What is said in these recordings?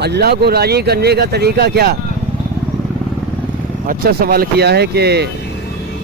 اللہ کو راضی کرنے کا طریقہ کیا؟ اچھا سوال کیا ہے کہ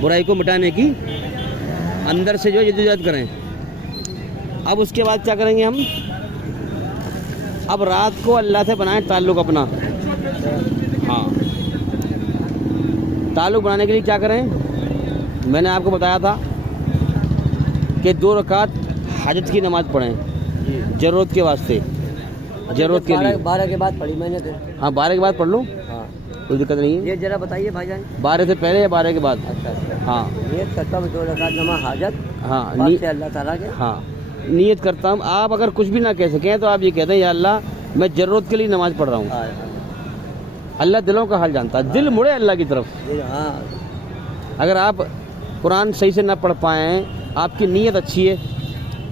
برائی کو مٹانے کی اندر سے جو جدوجہد کریں. اب اس کے بعد کیا کریں گے ہم؟ اب رات کو اللہ سے بنائیں تعلق اپنا. ہاں تعلق بنانے کے لیے کیا کریں؟ میں نے آپ کو بتایا تھا کہ 2 رکعت حاجت کی نماز پڑھیں ضرورت کے واسطے, ضرورت کے لیے. 12 کے بعد پڑھی میں نے پھر. ہاں 12 کے بعد پڑھ لو, ہاں کوئی دقت نہیں ہے. یہ ذرا بتائیے بھائی جان, 12 سے پہلے یا 12 کے بعد؟ اچھا ہاں نیت کرتا ہوں 2 رکعت نماز حاجت ہاں پاک سے اللہ تعالیٰ کے. ہاں نیت کرتا ہوں. آپ اگر کچھ بھی نہ کہہ سکیں تو آپ یہ کہتے ہیں یا اللہ میں ضرورت کے لیے نماز پڑھ رہا ہوں. اللہ دلوں کا حال جانتا ہے, دل مڑے اللہ کی طرف. ہاں اگر آپ قرآن صحیح سے نہ پڑھ پائیں, آپ کی نیت اچھی ہے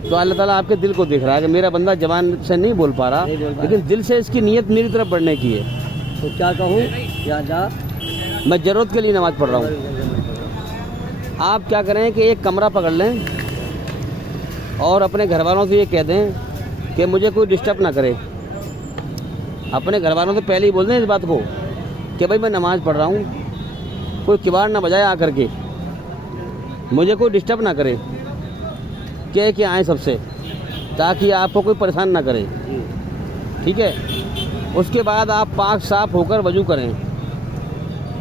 تو اللہ تعالیٰ آپ کے دل کو دیکھ رہا ہے کہ میرا بندہ زبان سے نہیں بول پا رہا لیکن دل سے اس کی نیت میری طرف بڑھنے کی ہے. تو کیا کہوں یا اللہ میں ضرورت کے لیے نماز پڑھ رہا ہوں. آپ کیا کریں کہ ایک کمرہ پکڑ لیں اور اپنے گھر والوں سے یہ کہہ دیں کہ مجھے کوئی ڈسٹرب نہ کرے. اپنے گھر والوں سے پہلے ہی بول دیں اس بات کو کہ بھائی میں نماز پڑھ رہا ہوں, کوئی کباڑ نہ بجائے آ کر کے, مجھے کوئی ڈسٹرب نہ کرے, کہہ کے آئیں سب سے تاکہ آپ کو کوئی پریشان نہ کرے. ٹھیک ہے. اس کے بعد آپ پاک صاف ہو کر وضو کریں.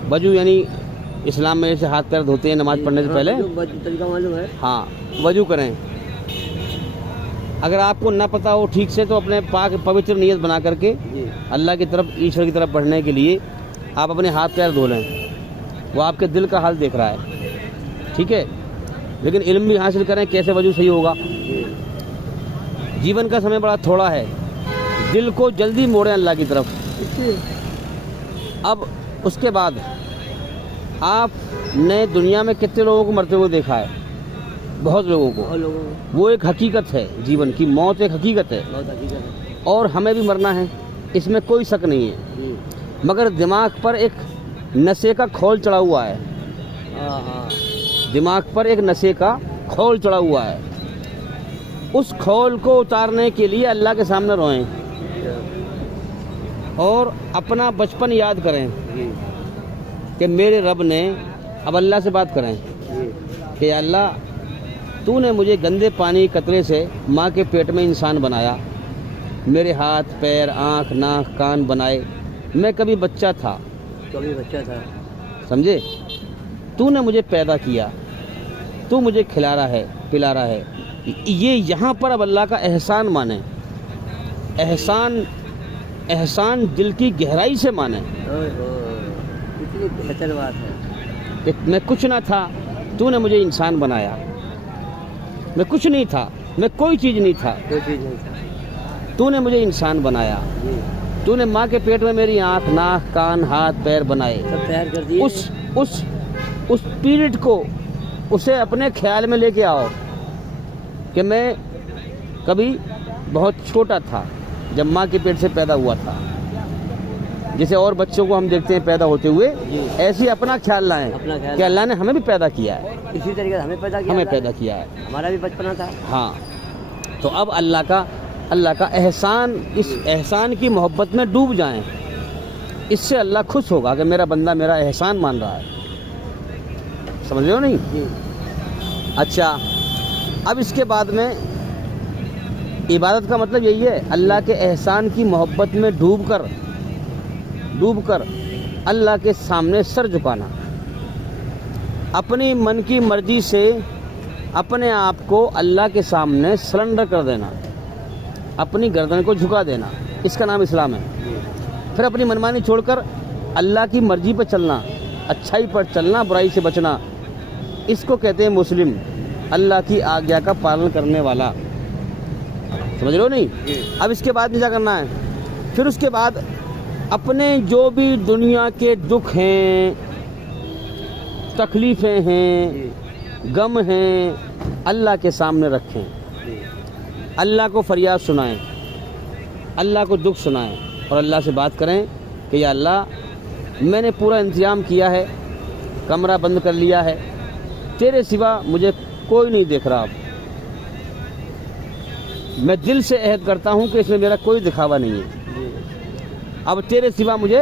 وضو یعنی اسلام میں جیسے ہاتھ پیر دھوتے ہیں نماز پڑھنے سے پہلے, طریقہ معلوم ہے. ہاں وضو کریں. اگر آپ کو نہ پتہ ہو ٹھیک سے تو اپنے پاک پوتر نیت بنا کر کے اللہ کی طرف, ایشور کی طرف بڑھنے کے لیے آپ اپنے ہاتھ پیر دھو لیں. وہ آپ کے دل کا حال دیکھ رہا ہے. ٹھیک ہے. لیکن علم بھی حاصل کریں کیسے وضو صحیح ہوگا. جیون کا سمے بڑا تھوڑا ہے, دل کو جلدی موڑیں اللہ کی طرف. اب اس کے بعد آپ نے دنیا میں کتنے لوگوں کو مرتے ہوئے دیکھا ہے؟ بہت لوگوں کو. وہ ایک حقیقت ہے, جیون کی موت ایک حقیقت ہے اور ہمیں بھی مرنا ہے, اس میں کوئی شک نہیں ہے. مگر دماغ پر ایک نشے کا کھول چڑھا ہوا ہے. دماغ پر ایک نشے کا کھول چڑھا ہوا ہے. اس کھول کو اتارنے کے لیے اللہ کے سامنے روئیں اور اپنا بچپن یاد کریں کہ میرے رب نے, اب اللہ سے بات کریں کہ اللہ تو نے مجھے گندے پانی قطرے سے ماں کے پیٹ میں انسان بنایا, میرے ہاتھ پیر آنکھ ناک کان بنائے, میں کبھی بچہ تھا, سمجھے, تو نے مجھے پیدا کیا, تو مجھے کھلا رہا ہے پلا رہا ہے. یہ یہاں پر اب اللہ کا احسان مانیں. احسان دل کی گہرائی سے مانیں. اتنی بہتر بات ہے کہ میں کچھ نہ تھا, تو نے مجھے انسان بنایا. میں کچھ نہیں تھا, میں کوئی چیز نہیں تھا, تو نے مجھے انسان بنایا. تو نے ماں کے پیٹ میں میری آنکھ ناک کان ہاتھ پیر بنائے. سب تیار کر دیے. اس پیریڈ کو اسے اپنے خیال میں لے کے آؤ کہ میں کبھی بہت چھوٹا تھا جب ماں کے پیٹ سے پیدا ہوا تھا. جیسے اور بچوں کو ہم دیکھتے ہیں پیدا ہوتے ہوئے, ایسے ہی اپنا خیال لائیں کہ اللہ نے ہمیں بھی پیدا کیا ہے. اسی طریقے سے ہمیں پیدا کیا ہے. ہمارا بھی بچپنا تھا. ہاں تو اب اللہ کا احسان, اس احسان کی محبت میں ڈوب جائیں. اس سے اللہ خوش ہوگا کہ میرا بندہ میرا احسان مان رہا ہے. سمجھ رہے ہو نہیں؟ اچھا, اب اس کے بعد میں عبادت کا مطلب یہی ہے اللہ کے احسان کی محبت میں ڈوب کر اللہ کے سامنے سر جھکانا, اپنی من کی مرضی سے اپنے آپ کو اللہ کے سامنے سرنڈر کر دینا, اپنی گردن کو جھکا دینا. اس کا نام اسلام ہے. پھر اپنی منمانی چھوڑ کر اللہ کی مرضی پہ چلنا, اچھائی پر چلنا, برائی سے بچنا. اس کو کہتے ہیں مسلم, اللہ کی آگیا کا پالن کرنے والا. سمجھ رہے ہو نہیں؟ اب اس کے بعد کیا کرنا ہے؟ پھر اس کے بعد اپنے جو بھی دنیا کے دکھ ہیں, تکلیفیں ہیں, غم ہیں, اللہ کے سامنے رکھیں. اللہ کو فریاد سنائیں, اللہ کو دکھ سنائیں اور اللہ سے بات کریں کہ یا اللہ میں نے پورا انتظام کیا ہے, کمرہ بند کر لیا ہے, تیرے سوا مجھے کوئی نہیں دیکھ رہا. میں دل سے عہد کرتا ہوں کہ اس میں میرا کوئی دکھاوا نہیں ہے. اب تیرے سوا مجھے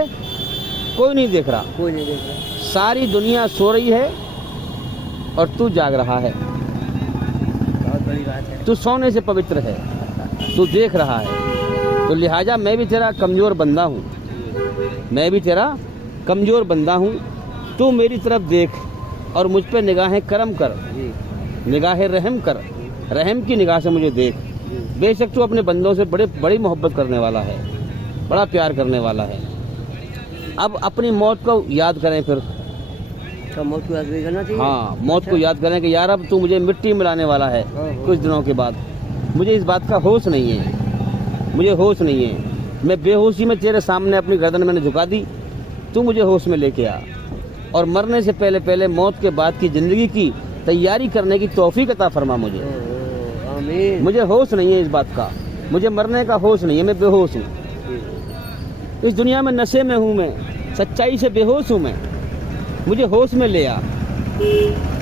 کوئی نہیں دیکھ رہا. کوئی نہیں دیکھ رہا. ساری دنیا سو رہی ہے, اور تو جاگ رہا ہے. بہت بڑی بات ہے. تو سونے سے پوتر ہے, تو دیکھ رہا ہے. تو لہٰذا میں بھی تیرا کمزور بندہ ہوں, میں بھی تیرا کمزور بندہ ہوں. تو میری طرف دیکھ اور مجھ پہ نگاہ کرم کر, جی نگاہ رحم کر, رحم کی نگاہ سے مجھے دیکھ. بے شک تو اپنے بندوں سے بڑی محبت کرنے والا ہے, بڑا پیار کرنے والا ہے. اب اپنی موت کو یاد کریں پھر. تو موت کو یاد بھی کرنا چاہیے. ہاں, موت کو یاد کریں کہ یار اب تو مجھے مٹی ملانے والا ہے کچھ دنوں کے بعد. مجھے اس بات کا ہوش نہیں ہے, مجھے ہوش نہیں ہے. میں بے ہوشی میں تیرے سامنے اپنی گردن میں نے جھکا دی. تو مجھے ہوش میں لے کے آ, اور مرنے سے پہلے موت کے بعد کی زندگی کی تیاری کرنے کی توفیق عطا فرما مجھے. آمین. مجھے ہوش نہیں ہے اس بات کا, مجھے مرنے کا ہوش نہیں ہے, میں بے ہوش ہوں. اس دنیا میں نشے میں ہوں, میں سچائی سے بے ہوش ہوں. میں مجھے ہوش میں لے آ.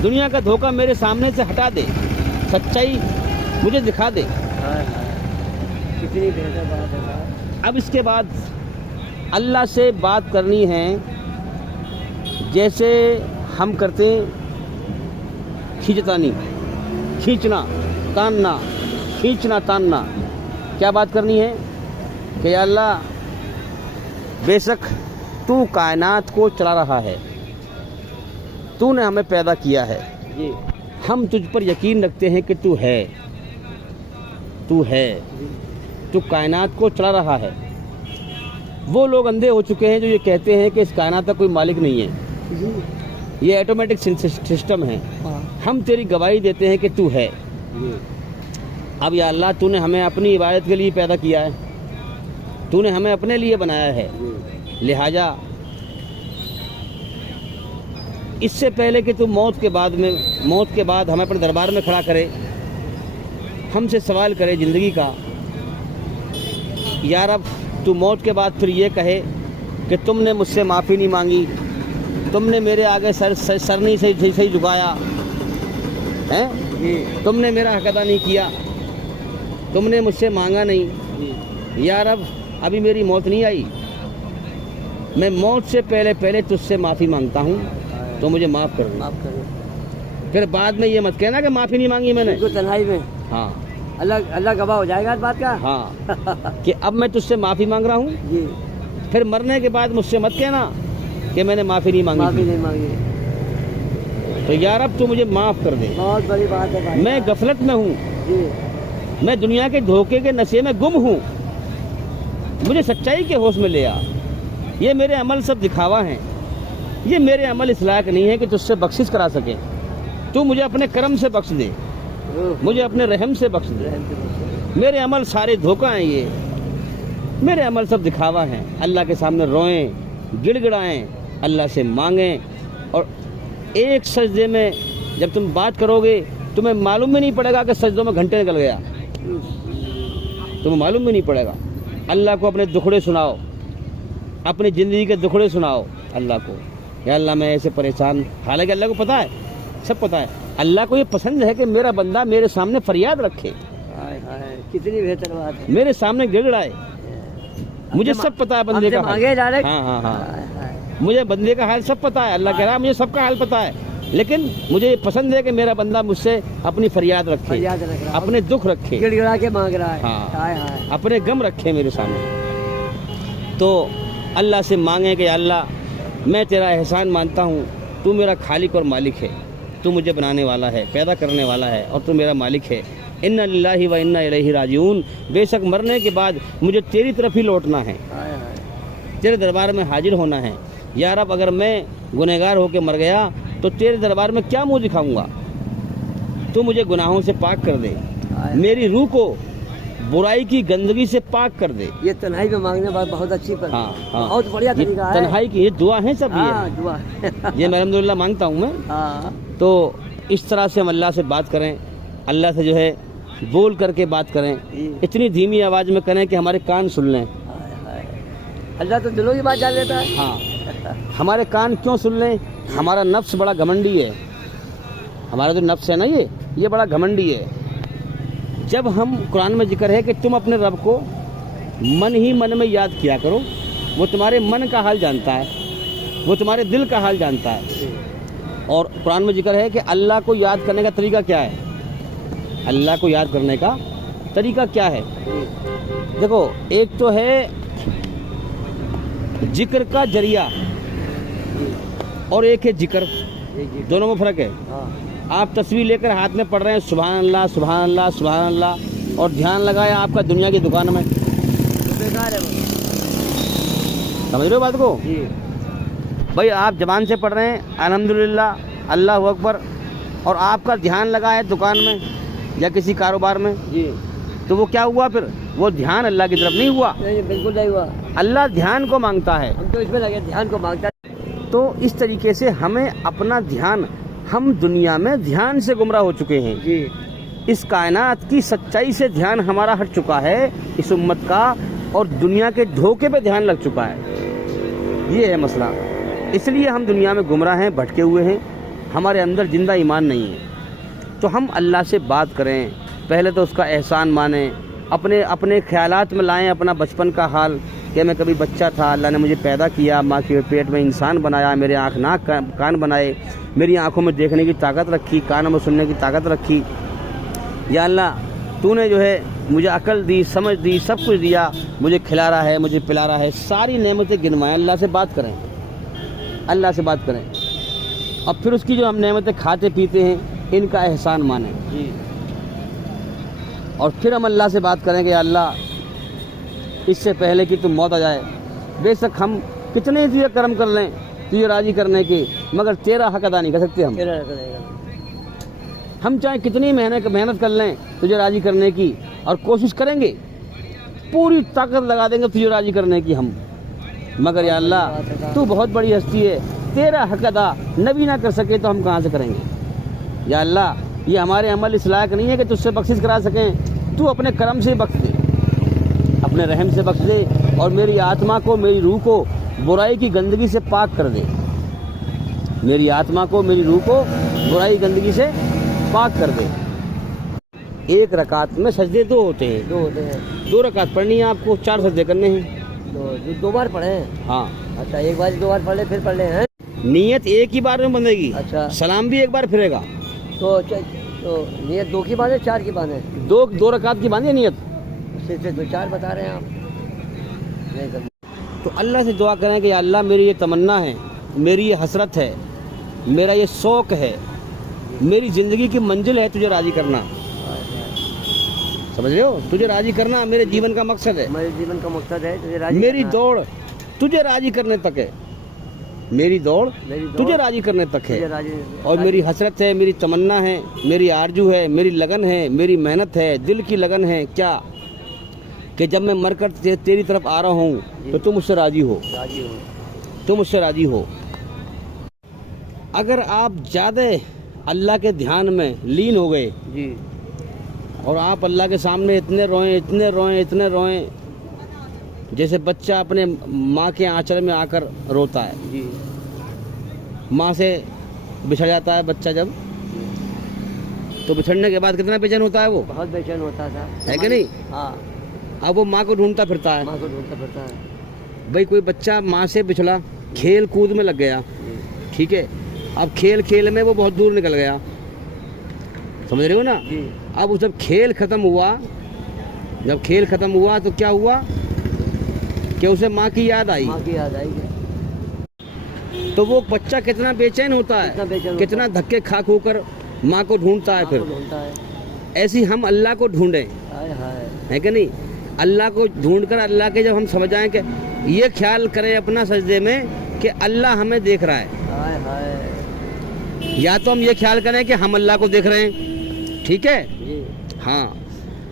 دنیا کا دھوکہ میرے سامنے سے ہٹا دے, سچائی مجھے دکھا دے. کتنی بہتر بات ہے صاحب. اب اس کے بعد اللہ سے بات کرنی ہے جیسے ہم کرتے ہیں کھینچتانی, کھینچنا تاننا, کھینچنا تاننا. کیا بات کرنی ہے کہ یا اللہ بے شک تو کائنات کو چلا رہا ہے, تو نے ہمیں پیدا کیا ہے, جی ہم تجھ پر یقین رکھتے ہیں کہ تو ہے, تو ہے, تو کائنات کو چلا رہا ہے. وہ لوگ اندھے ہو چکے ہیں جو یہ کہتے ہیں کہ اس کائنات کا کوئی مالک نہیں ہے, جی یہ آٹومیٹک سسٹم ہے. ہم تیری گواہی دیتے ہیں کہ تو ہے. جی. اب یا اللہ تو نے ہمیں اپنی عبادت کے لیے پیدا کیا ہے, تو نے ہمیں اپنے لیے بنایا ہے. لہٰذا اس سے پہلے کہ تو موت کے بعد ہمیں اپنے دربار میں کھڑا کرے, ہم سے سوال کرے زندگی کا, یا رب تو موت کے بعد پھر یہ کہے کہ تم نے مجھ سے معافی نہیں مانگی, تم نے میرے آگے سر نہیں صحیح جھکایا ہیں, تم نے میرا حق ادا نہیں کیا, تم نے مجھ سے مانگا نہیں. یا رب ابھی میری موت نہیں آئی, میں موت سے پہلے تجھ سے معافی مانگتا ہوں, تو مجھے معاف کر دو. معاف کرو. پھر بعد میں یہ مت کہنا کہ معافی نہیں مانگی میں نے. بالکل تنہائی میں. ہاں اللہ گواہ ہو جائے گا اس بات کا. ہاں کہ اب میں تجھ سے معافی مانگ رہا ہوں, جی پھر مرنے کے بعد مجھ سے مت کہنا کہ میں نے معافی نہیں معافی مانگی. نہیں مانگی. تو یا رب تو مجھے معاف کر دے, بہت بڑی بات ہے بھائی. میں غفلت میں ہوں, جی میں دنیا کے دھوکے کے نشے میں گم ہوں, مجھے سچائی کے ہوش میں لے آ. یہ میرے عمل سب دکھاوا ہیں, یہ میرے عمل اس لائق نہیں ہے کہ تجھ سے بخشش کرا سکے. تو مجھے اپنے کرم سے بخش دے, مجھے اپنے رحم سے بخش دے. میرے عمل سارے دھوکہ ہیں, یہ میرے عمل سب دکھاوا ہیں. اللہ کے سامنے روئیں, گڑ گڑائیں, اللہ سے مانگیں, اور ایک سجدے میں جب تم بات کرو گے تمہیں معلوم بھی نہیں پڑے گا کہ سجدوں میں گھنٹے نکل گیا, تمہیں معلوم بھی نہیں پڑے گا. اللہ کو اپنے دکھڑے سناؤ, اپنی زندگی کے دکھڑے سناؤ اللہ کو. یا اللہ میں ایسے پریشان, حالانکہ اللہ کو پتہ ہے, سب پتہ ہے. اللہ کو یہ پسند ہے کہ میرا بندہ میرے سامنے فریاد رکھے, کتنی بہتر بات ہے. میرے سامنے گڑگڑائے. مجھے سب پتہ ہے بندے کا حال. ہاں مجھے بندے کا حال سب پتہ ہے. اللہ کہہ رہا ہے مجھے سب کا حال پتہ ہے, لیکن مجھے یہ پسند ہے کہ میرا بندہ مجھ سے اپنی فریاد رکھے, اپنے دکھ رکھے, گڑ گڑا کے مانگ رہا ہے. ہاں اپنے غم رکھے میرے سامنے. تو اللہ سے مانگیں کہ اللہ میں تیرا احسان مانتا ہوں, تو میرا خالق اور مالک ہے, تو مجھے بنانے والا ہے, پیدا کرنے والا ہے, اور تو میرا مالک ہے. انا للہ و انا الیہ راجعون. بے شک مرنے کے بعد مجھے تیری طرف ہی لوٹنا ہے, تیرے دربار میں حاضر ہونا ہے. یا رب اگر میں گنہگار ہو کے مر گیا تو تیرے دربار میں کیا منہ دکھاؤں گا. تو مجھے گناہوں سے پاک کر دے, میری روح کو برائی کی گندگی سے پاک کر دے. یہ تنہائی میں مانگنے بات بہت اچھی پر, بہت بڑھیا طریقہ ہے. تنہائی کی یہ دعا ہے سب, دعا یہ میں الحمدللہ مانگتا ہوں میں. تو اس طرح سے ہم اللہ سے بات کریں, اللہ سے جو ہے بول کر کے بات کریں, اتنی دھیمی آواز میں کریں کہ ہمارے کان سن لیں. اللہ تو دلوں کی بات جان لیتا ہے. ہاں ہمارے کان کیوں سن لیں؟ ہمارا نفس بڑا گھمنڈی ہے. ہمارا جو نفس ہے نا یہ بڑا گھمنڈی ہے. جب ہم قرآن میں ذکر ہے کہ تم اپنے رب کو من ہی من میں یاد کیا کرو, وہ تمہارے من کا حال جانتا ہے, وہ تمہارے دل کا حال جانتا ہے. اور قرآن میں ذکر ہے کہ اللہ کو یاد کرنے کا طریقہ کیا ہے. اللہ کو یاد کرنے کا طریقہ کیا ہے؟ دیکھو، ایک تو ہے ذکر کا ذریعہ اور ایک ہے ذکر. دونوں میں فرق ہے. آپ تصویر لے کر ہاتھ میں پڑھ رہے ہیں سبحان اللہ سبحان اللہ سبحان اللہ، اور دھیان لگایا آپ کا دنیا کی دکان میں، سمجھ رہے ہو بات کو؟ بھائی آپ زبان سے پڑھ رہے ہیں الحمدللہ اللہ اکبر، اور آپ کا دھیان لگا ہے دکان میں یا کسی کاروبار میں، تو وہ کیا ہوا پھر؟ وہ دھیان اللہ کی طرف نہیں ہوا. بالکل نہیں ہوا. اللہ دھیان کو مانگتا ہے. ہم تو اس میں لگے دھیان کو مانگتا ہے. تو اس طریقے سے ہمیں اپنا دھیان، ہم دنیا میں دھیان سے گمراہ ہو چکے ہیں. اس کائنات کی سچائی سے دھیان ہمارا ہٹ چکا ہے اس امت کا، اور دنیا کے دھوکے پہ دھیان لگ چکا ہے. یہ ہے مسئلہ. اس لیے ہم دنیا میں گمراہ ہیں، بھٹکے ہوئے ہیں، ہمارے اندر زندہ ایمان نہیں ہے. تو ہم اللہ سے بات کریں، پہلے تو اس کا احسان مانیں، اپنے خیالات میں لائیں اپنا بچپن کا حال کہ میں کبھی بچہ تھا، اللہ نے مجھے پیدا کیا، ماں کے پیٹ میں انسان بنایا، میرے آنکھ ناک کان بنائے، میری آنکھوں میں دیکھنے کی طاقت رکھی، کانوں میں سننے کی طاقت رکھی. یا اللہ تو نے جو ہے مجھے عقل دی، سمجھ دی، سب کچھ دیا، مجھے کھلا رہا ہے، مجھے پلا رہا ہے، ساری نعمتیں گنوائیں. اللہ سے بات کریں، اللہ سے بات کریں، اور پھر اس کی جو ہم نعمتیں کھاتے پیتے ہیں ان کا احسان مانیں. اور پھر ہم اللہ سے بات کریں کہ یا اللہ اس سے پہلے کہ تم موت آ جائے، بے شک ہم کتنے تجھے کرم کر لیں تجھے راضی کرنے کے، مگر تیرا حق ادا نہیں کر سکتے. ہم چاہے کتنی محنت کر لیں تجھے راضی کرنے کی، اور کوشش کریں گے، پوری طاقت لگا دیں گے تجھے راضی کرنے کی ہم، مگر یا اللہ تو بہت بڑی ہستی ہے، تیرا حق ادا نبی نہ کر سکے تو ہم کہاں سے کریں گے. یا اللہ یہ ہمارے عمل اس لائق نہیں ہے کہ تجھ سے بخشش کرا سکیں، تو اپنے کرم سے بخش دے، اپنے رحم سے بخش دے، اور میری آتما کو، میری روح کو برائی کی گندگی سے پاک کر دے. میری آتما کو، میری روح کو برائی گندگی سے پاک کر دے. ایک رکعت میں سجدے دو ہوتے ہیں. 2 رکعت پڑھنی ہے آپ کو، 4 سجدے کرنے ہیں. 2 بار پڑھے ہیں. ہاں اچھا، ایک بار 2 بار پڑھ لے پھر پڑھ لے ہیں. نیت ایک ہی بار میں بندے گی. اچھا، سلام بھی ایک بار پھرے گا. تو نیت 2 کی بات ہے 4 کی بات ہے؟ 2 رکعت کی باندھی نیت. صرف 4 بتا رہے ہیں آپ. تو اللہ سے دعا کریں کہ یا اللہ میری یہ تمنا ہے، میری یہ حسرت ہے، میرا یہ شوق ہے، میری زندگی کی منزل ہے تجھے راضی کرنا. سمجھ رہے ہو؟ تجھے راضی کرنا میرے جیون کا مقصد ہے. میرے جیون کا مقصد ہے تجھے راضی میری کرنا. دوڑ تجھے راضی کرنے تک ہے. میری دوڑ تجھے راضی کرنے تک ہے. اور میری حسرت ہے، میری تمنا ہے، میری آرزو ہے، میری لگن ہے، میری محنت ہے، دل کی لگن ہے کیا کہ جب میں مر کر تیری طرف آ رہا ہوں تو تم مجھ سے راضی ہو، تم مجھ سے راضی ہو. اگر آپ زیادہ اللہ کے دھیان میں لین ہو گئے اور آپ اللہ کے سامنے اتنے روئیں جیسے بچہ اپنے ماں کے آنچل میں آ کر روتا ہے. ماں سے بچھڑ جاتا ہے بچہ جب، تو بچھڑنے کے بعد کتنا بے چین ہوتا ہے، وہ بہت بے چین ہوتا تھا، ہے کہ نہیں؟ ہاں. اب وہ ماں کو ڈھونڈتا پھرتا ہے. ماں کو ڈھونڈتا پھرتا ہے. بھائی کوئی بچہ ماں سے بچھڑا، کھیل کود میں لگ گیا، ٹھیک ہے، اب کھیل میں وہ بہت دور نکل گیا، سمجھ رہے ہو نا؟ اب جب کھیل ختم ہوا تو کیا ہوا کہ اسے ماں کی یاد آئی. تو وہ بچہ کتنا بے چین ہوتا ہے، کتنا دھکے کھا کر ماں کو ڈھونڈتا ہے. پھر ایسی ہم اللہ کو ڈھونڈیں، ہے کہ نہیں؟ اللہ کو ڈھونڈ کر اللہ کے جب ہم سمجھ آئیں کہ یہ خیال کریں اپنا سجدے میں کہ اللہ ہمیں دیکھ رہا ہے. یا تو ہم یہ خیال کریں کہ ہم اللہ کو دیکھ رہے ہیں، ٹھیک ہے، ہاں.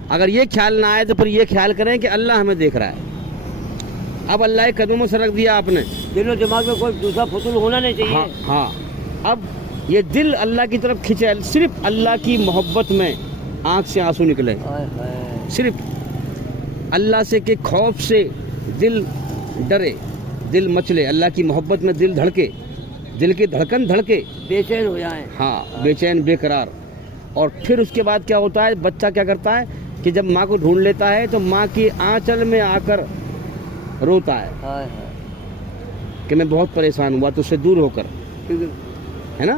اگر یہ خیال نہ آئے تو پھر یہ خیال کریں کہ اللہ ہمیں دیکھ رہا ہے. اب اللہ کے قدموں سے رکھ دیا آپ نے، دل و دماغ میں کوئی دوسرا فضول ہونا نہیں چاہیے. ہاں. اب یہ دل اللہ کی طرف کھینچے، صرف اللہ کی محبت میں آنکھ سے آنسو نکلے، صرف اللہ سے کے خوف سے دل ڈرے، دل مچلے، اللہ کی محبت میں دل دھڑکے، دل کی دھڑکن دھڑکے، بے چین ہو جائیں. ہاں، بے چین بے قرار. اور پھر اس کے بعد کیا ہوتا ہے، بچہ کیا کرتا ہے کہ جب ماں کو ڈھونڈ لیتا ہے تو ماں کی آنچل میں آ کر روتا ہے کہ میں بہت پریشان ہوا تو اس سے دور ہو کر، ہے نا,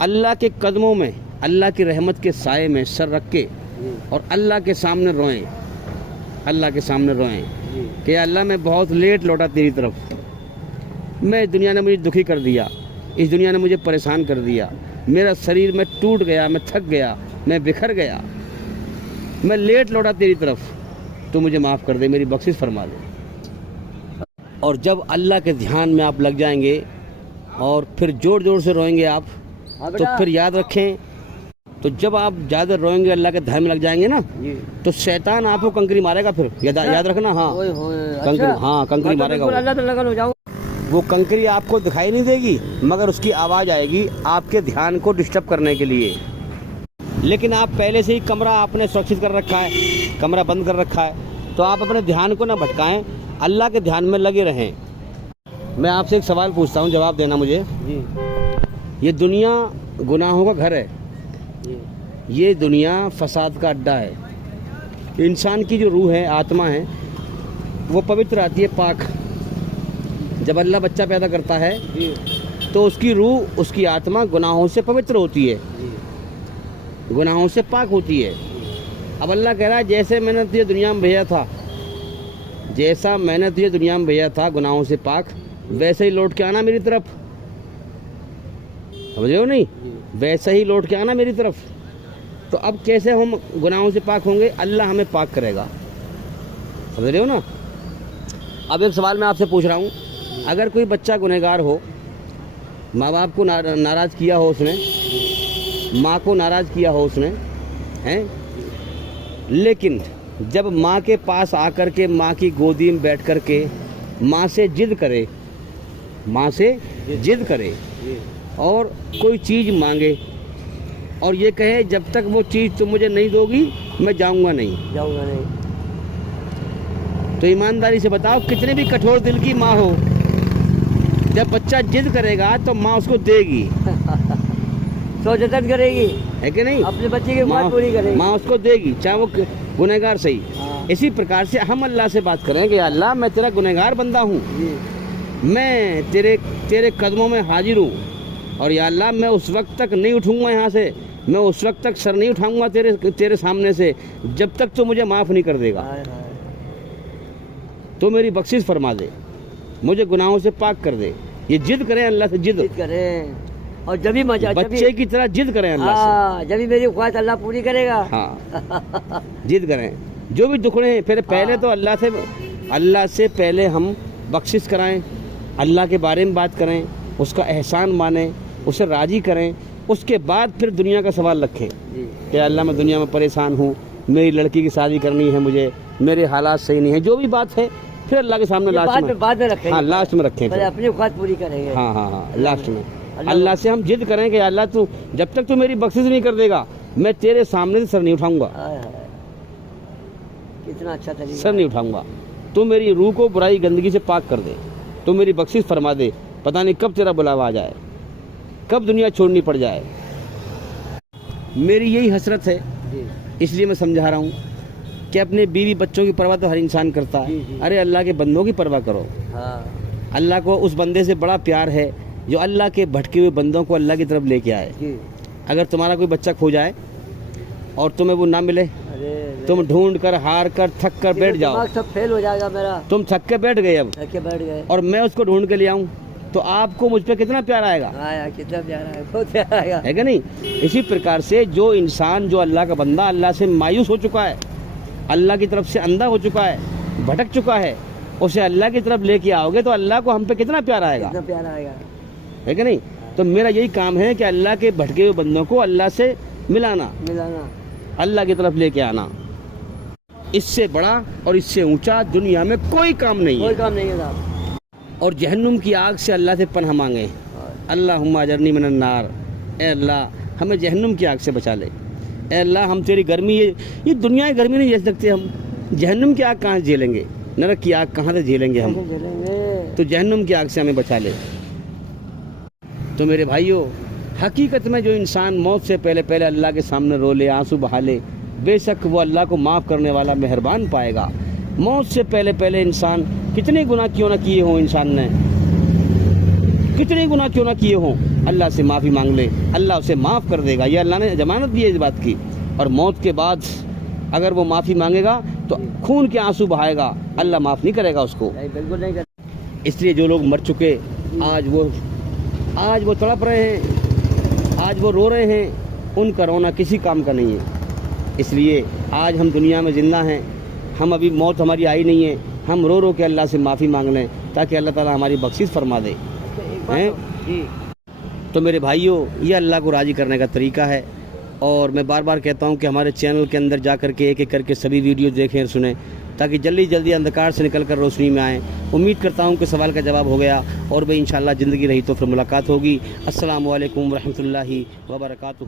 اللہ کے قدموں میں, اللہ کی رحمت کے سائے میں سر رکھ کے جی اور اللہ کے سامنے روئیں, اللہ کے سامنے روئیں جی کہ اللہ میں بہت لیٹ لوٹا تیری طرف, میں دنیا نے مجھے دکھی کر دیا, اس دنیا نے مجھے پریشان کر دیا, میرا شریر میں ٹوٹ گیا, میں تھک گیا, میں بکھر گیا, میں لیٹ لوٹا تیری طرف, تو مجھے معاف کر دے, میری بخشش فرما دے. اور جب اللہ کے دھیان میں آپ لگ جائیں گے اور پھر زور زور سے روئیں گے آپ, ہاں تو بیٹا. پھر یاد رکھیں, تو جب آپ زیادہ روئیں گے اللہ کے دھیان میں لگ جائیں گے نا, جی تو شیطان آپ کو کنکری مارے گا, پھر یاد رکھنا. ہاں اوئے ہوئے, کنکری, اچھا. ہاں کنکری میں تو مارے گا بالکل وہ. اللہ تعالیٰ کا ہو جاؤں. وہ کنکری آپ کو دکھائی نہیں دے گی, مگر اس کی آواز آئے گی آپ کے دھیان کو ڈسٹرب کرنے کے لیے. لیکن آپ پہلے سے ہی کمرہ آپ نے سرکشت کر رکھا ہے, کمرہ بند کر رکھا ہے, تو آپ اپنے دھیان کو نہ بھٹکائیں, اللہ کے دھیان میں لگے رہیں. میں آپ سے ایک سوال پوچھتا ہوں, جواب دینا مجھے. جی یہ دنیا گناہوں کا گھر ہے, جی یہ دنیا فساد کا اڈا ہے. انسان کی جو روح ہے, آتما ہے, وہ پوتر آتی ہے, پاک. جب اللہ بچہ پیدا کرتا ہے جی تو اس کی روح, اس کی آتما گناہوں سے پوتر ہوتی ہے, جی گناہوں سے پاک ہوتی ہے. اب اللہ کہہ رہا ہے جیسے میں نے تجھے دنیا میں بھیجا تھا, جیسا میں نے تجھے دنیا میں بھیجا تھا گناہوں سے پاک, ویسے ہی لوٹ کے آنا میری طرف. سمجھے ہو نہیں, جی ویسے ہی لوٹ کے آنا میری طرف. تو اب کیسے ہم گناہوں سے پاک ہوں گے؟ اللہ ہمیں پاک کرے گا. سمجھ رہے ہو نا. اب ایک سوال میں آپ سے پوچھ رہا ہوں, اگر کوئی بچہ گنہگار ہو, ماں باپ کو ناراض کیا ہو اس نے, ماں کو ناراض کیا ہو اس نے, ہیں, لیکن جب ماں کے پاس آ کر کے, ماں کی گودی میں بیٹھ کر کے ماں سے ضد کرے, ماں سے ضد کرے جی اور کوئی چیز مانگے اور یہ کہے جب تک وہ چیز تم مجھے نہیں دو گی میں جاؤں گا نہیں, جاؤں گا نہیں. تو ایمانداری سے بتاؤ, کتنے بھی کٹھور دل کی ماں ہو, جب بچہ ضد کرے گا تو ماں اس کو دے گی, تو جتن کرے گی, ہے کہ نہیں؟ اپنے بچے کی بات پوری کرے گی. ماں اس کو دے گی, چاہے وہ گنہگار صحیح. ہاں. اسی پرکار سے ہم اللہ سے بات کریں کہ یا اللہ میں تیرا گنہگار بندہ ہوں, جی میں تیرے قدموں میں حاضر ہوں, اور یا اللہ میں اس وقت تک نہیں اٹھوں گا یہاں سے, میں اس وقت تک سر نہیں اٹھاؤں گا تیرے سامنے سے جب تک تو مجھے معاف نہیں کر دے گا. ہائے ہائے. تو میری بخشش فرما دے, مجھے گناہوں سے پاک کر دے. یہ ضد کریں اللہ سے, ضد ضد کریں, اور جبھی مزہ, بچے کی طرح ضد کریں اللہ سے. ہاں, جبھی میری خواہش اللہ پوری کرے گا. ہاں ضد کریں, جو بھی دکھڑے ہیں, پھر پہلے تو اللہ سے پہلے ہم بخشش کرائیں, اللہ کے بارے میں بات کریں, اس کا احسان مانیں, اسے راضی کریں, اس کے بعد پھر دنیا کا سوال رکھیں جی کہ اللہ میں دنیا میں پریشان ہوں, میری لڑکی کی شادی کرنی ہے مجھے, میرے حالات صحیح نہیں ہیں, جو بھی بات ہے پھر اللہ کے سامنے بعد میں رکھیں گے. ہاں لاسٹ میں رکھیں. پہلے اپنی خواہش پوری کریں گے. ہاں ہاں ہاں لاسٹ میں اللہ سے ہم ضد کریں کہ اللہ تو جب تک تو میری بخشش نہیں کر دے گا میں تیرے سامنے سے سر نہیں اٹھاؤں گا, ہائے ہائے, کتنا اچھا طریقہ. سر نہیں اٹھاؤں گا. تو میری روح کو برائی گندگی سے پاک کر دے, تو میری بخشش فرما دے. پتہ نہیں کب تیرا بلاوا آ جائے, کب دنیا چھوڑنی پڑ جائے. میری یہی حسرت ہے, جی اس لیے میں سمجھا رہا ہوں کہ اپنے بیوی بچوں کی پرواہ تو ہر انسان کرتا ہے. جی، جی. ارے اللہ کے بندوں کی پرواہ کرو. ہاں اللہ کو اس بندے سے بڑا پیار ہے جو اللہ کے بھٹکے ہوئے بندوں کو اللہ کی طرف لے کے آئے. جی. اگر تمہارا کوئی بچہ کھو جائے اور تمہیں وہ نہ ملے, ارے تم ڈھونڈ کر, ہار کر, تھک کر بیٹھ جاؤ, دماغ سب فیل ہو جائے گا میرا. تم تھک کے بیٹھ گئے اب, تھک کے بیٹھ گئے. اور میں اس کو ڈھونڈ کے لے آؤں تو آپ کو مجھ پہ کتنا پیار آئے گا, آیا کتنا پیارا ہے, بہت پیارا آئے گا. ہے کہ نہیں؟ اسی پرکار سے جو انسان, جو اللہ کا بندہ اللہ سے مایوس ہو چکا ہے, اللہ کی طرف سے اندھا ہو چکا ہے, بھٹک چکا ہے, اسے اللہ کی طرف لے کے آؤ گے تو اللہ کو ہم پہ کتنا پیار آئے گا, کتنا پیارا آئے گا. ہے کہ نہیں؟ تو میرا یہی کام ہے کہ اللہ کے بھٹکے ہوئے بندوں کو اللہ سے ملانا, اللہ کی طرف لے کے آنا. اس سے بڑا اور اس سے اونچا دنیا میں کوئی کام نہیں کوئی ہے. کام نہیں ہے صاحب. اور جہنم کی آگ سے اللہ سے پناہ مانگیں, اللہم اجرنی من النار, اے اللہ ہمیں جہنم کی آگ سے بچا لے. اے اللہ ہم تیری گرمی, یہ دنیا کی گرمی نہیں جھیل سکتے ہم, جہنم کی آگ کہاں سے جھیلیں گے, نرک کی آگ کہاں سے جھیلیں گے ہم, تو جہنم کی آگ سے ہمیں بچا لے. تو میرے بھائیوں, حقیقت میں جو انسان موت سے پہلے پہلے اللہ کے سامنے رو لے, آنسو بہا لے, بے شک وہ اللہ کو معاف کرنے والا مہربان پائے گا. موت سے پہلے پہلے انسان کتنے گناہ کیوں نہ کیے ہوں انسان نے, کتنے گناہ کیوں نہ کیے ہوں اللہ سے معافی مانگ لے, اللہ اسے معاف کر دے گا. یہ اللہ نے ضمانت دی ہے اس بات کی. اور موت کے بعد اگر وہ معافی مانگے گا تو خون کے آنسو بہائے گا, اللہ معاف نہیں کرے گا اس کو. بالکل نہیں کرتے. اس لیے جو لوگ مر چکے آج وہ تڑپ رہے ہیں, آج وہ رو رہے ہیں, ان کا رونا کسی کام کا نہیں ہے. اس لیے آج ہم دنیا میں زندہ ہیں, ہم ابھی موت ہماری آئی نہیں ہے, ہم رو رو کے اللہ سے معافی مانگ لیں تاکہ اللہ تعالیٰ ہماری بخشش فرما دے. تو میرے بھائیوں, یہ اللہ کو راضی کرنے کا طریقہ ہے. اور میں بار بار کہتا ہوں کہ ہمارے چینل کے اندر جا کر کے ایک ایک کر کے سبھی ویڈیوز دیکھیں اور سنیں تاکہ جلدی جلدی اندھکار سے نکل کر روشنی میں آئیں. امید کرتا ہوں کہ سوال کا جواب ہو گیا, اور بھی انشاءاللہ زندگی رہی تو پھر ملاقات ہوگی. السلام علیکم ورحمۃ اللہ وبرکاتہ.